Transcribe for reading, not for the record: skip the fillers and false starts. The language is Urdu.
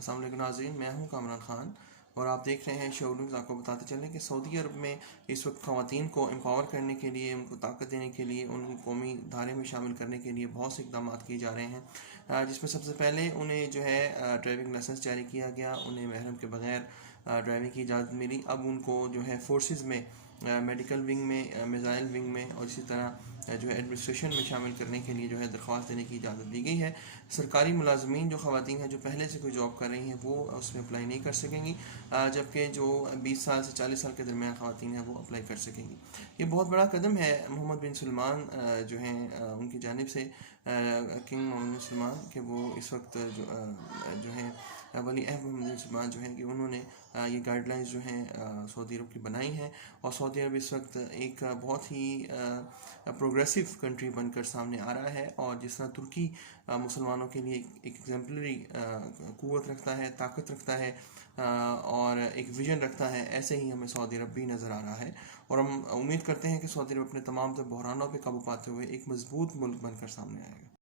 السلام علیکم ناظرین، میں ہوں کامران خان اور آپ دیکھ رہے ہیں شو نیوز۔ آپ کو بتاتے چلیں کہ سعودی عرب میں اس وقت خواتین کو امپاور کرنے کے لیے، ان کو طاقت دینے کے لیے، ان کو قومی دھارے میں شامل کرنے کے لیے بہت سے اقدامات کیے جا رہے ہیں، جس میں سب سے پہلے انہیں جو ہے ڈرائیونگ لائسنس جاری کیا گیا، انہیں محرم کے بغیر ڈرائیونگ کی اجازت ملی۔ اب ان کو جو ہے فورسز میں، میڈیکل ونگ میں، میزائل ونگ میں اور اسی طرح جو ہے ایڈمنسٹریشن میں شامل کرنے کے لیے جو ہے درخواست دینے کی اجازت دی گئی ہے۔ سرکاری ملازمین جو خواتین ہیں جو پہلے سے کوئی جاب کر رہی ہیں وہ اس میں اپلائی نہیں کر سکیں گی، جبکہ جو 20 سال سے 40 سال کے درمیان خواتین ہیں وہ اپلائی کر سکیں گی۔ یہ بہت بڑا قدم ہے محمد بن سلمان جو ہیں ان کی جانب سے، کنگ محمد بن سلمان، کہ وہ اس وقت جو ہیں ولی عہد محمد بن سلمان جو ہیں کہ انہوں نے یہ گائیڈ لائنز جو ہیں سعودی عرب کی بنائی ہیں، اور سعودی عرب اس وقت ایک بہت ہی پروگریسو کنٹری بن کر سامنے آ رہا ہے، اور جس طرح ترکی مسلمانوں کے لیے ایک ایگزمپلری قوت رکھتا ہے، طاقت رکھتا ہے، اور ایک ویژن رکھتا ہے، ایسے ہی ہمیں سعودی عرب بھی نظر آ رہا ہے، اور ہم امید کرتے ہیں کہ سعودی عرب اپنے تمام تر بحرانوں پہ قابو پاتے ہوئے ایک مضبوط ملک بن کر سامنے آئے گا۔